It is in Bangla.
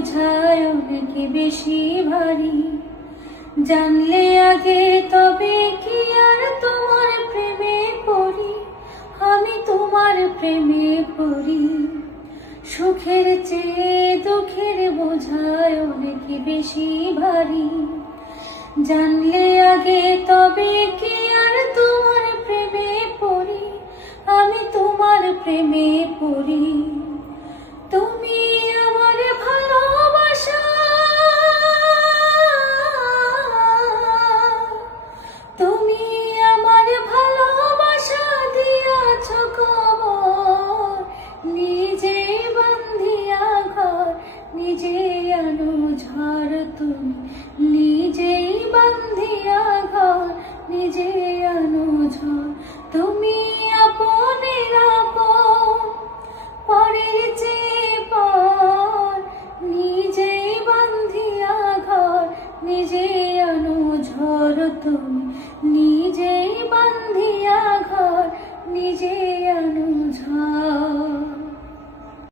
বোঝায় অনেক বেশি ভারী। জানলে আগে তবে কি আর তোমার প্রেমে পড়ি, আমি তোমার প্রেমে পড়ি। সুখের চেয়ে দুঃখের বোঝায় অনেক বেশি ভারী। জানলে আগে তবে কি আর তোমার প্রেমে পড়ি, আমি তোমার প্রেমে পড়ি। তুমি আমার ভালোবাসা, তুমি আমার ভালোবাসা দিয়াছ কবর, নিজে বান্ধিয়া ঘর নিজে আনো ঝড়। তুমি নিজেই বান্ধিয়া ঘর নিজে আনো ঝড়। তুমি আপনের আপন, পরের চেয়ে পর, নিজেই বান্ধিয়া ঘর নিজে আনো ঝড়। তুমি নিজেই বান্ধিয়া ঘর